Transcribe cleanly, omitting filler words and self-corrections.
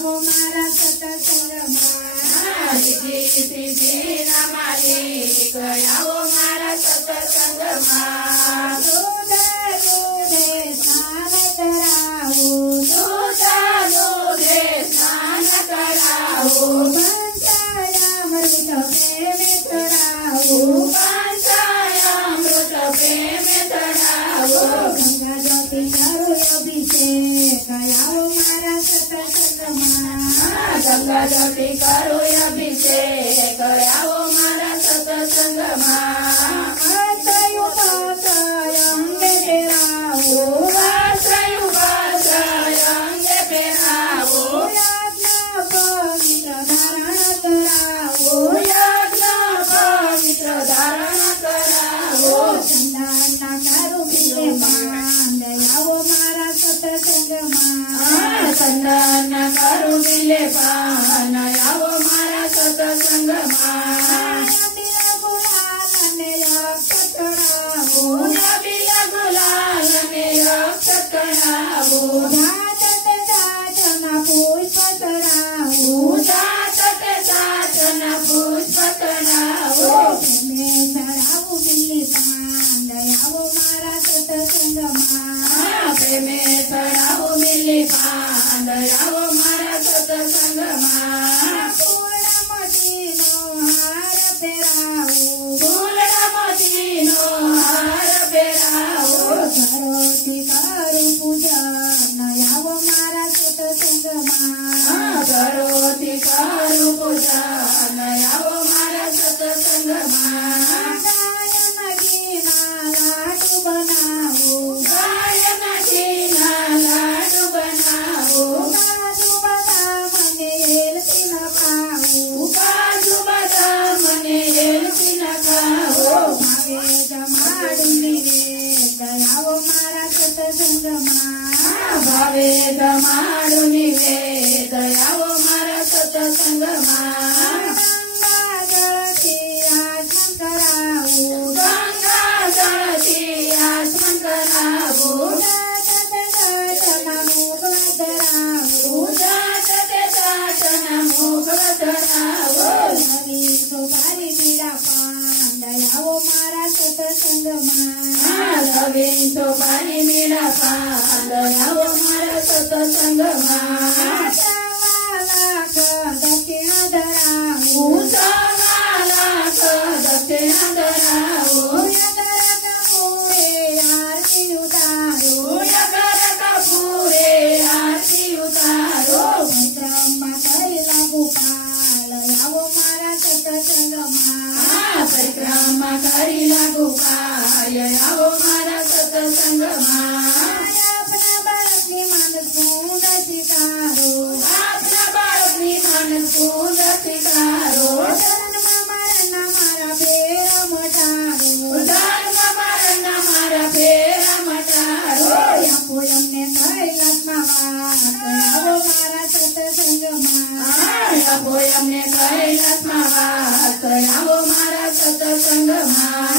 આવો મારા સત્સંગમાં રીતિ સિદ્ધિ ના માલિક આવો મારા સત્સંગમાં દૂધે સ્નાન કરાવો દૂધે સ્નાન કરાવો પંચાયામૃત પ્રેમે ચડાવો પંચાયામૃત પ્રેમે ચડાવો ગંગા જ્યોતિ કરું અભિષેક આવો મારા સત્સંગમાં ગંગા જ્યોતિ કરો અભિષેક આવો મારા સત્સંગમાં અંગે ફેરાવો અંગે પહેરાવો યજ્ઞ પવિત્ર ધારણ કરાવો યજ્ઞ પવિત્ર ધારણ કરાવો ચંદનના કરું બિલે પાંદ આવો મારા સત્સંગમાં ચંદન કરું બિલે પાન આવો મારા સત્સંગમાં બિલા ગુલાલ ને અક્ષત ચડાવો જાતના પુષ્પ ચડાવો જાતના પુષ્પ ચડાવો મેં ચડાવું બિલ્લી પાંદ આવો મારા સત્સંગમાં પ્રેમે ચડાવો બિલી પાન આવો મારા સત્સંગમાં પૂર્ણમતીનો હાર પહેરાવો ફૂલડામતીનો હાર પહેરાવો ઘરોથી કરું પૂજન આવો મારા સત્સંગમાં ઘરોથી કરું પૂજન આવો મારા સત્સંગમાં ગાયન ઘીના લાડુ બનાવો ગાયન ઘીના લાડુ બનાવો કાજુ બદામ ને એલચી નખાવો કાજુ બદામ ને એલચી નખાવો ભાવે જમાડું નિવેદ આવો મારા સત્સંગમાં ભાવે જમાડું નિવેદ આવો મારા સત્સંગમાં ગંગા જળથી આચમન કરાવો ગંગા જળથી આચમન કરાવો જાતના મુગલ ધરાવો જાતે જાતના મુગલ ધરાવો નવી સોપારી પીડા પાંદ આવો મારા સત્સંગમાં રવિ સોપારી મીરા પાન આવો મારા સત્સંગમાં લાખ દક્ષિણા ધરાવો દક્ષિણા ધરાવો આરતી ઉતારો નગર કપૂરે આરતી ઉતારો મંત્રમાં કરેલા ગોપાલ આવો મારા સત્સંગમાં પરિક્રમા કરી લાગુ પાય આવો મારા સત્સંગમાં આપના બાળકની માનસ પૂર્ણ સ્વીકારો આપના બાળકની માનસ પૂર્ણ સ્વીકારો જન્મ મરણના મારા ફેર મટારો ધર્મ મરણના મારા ફેરા મટારો આપો એમને કૈલાસમાં વાત આવો મારા સત્સંગમાં આપો અમને કૈલાસમાં વાત આવો મારા સત્સંગમાં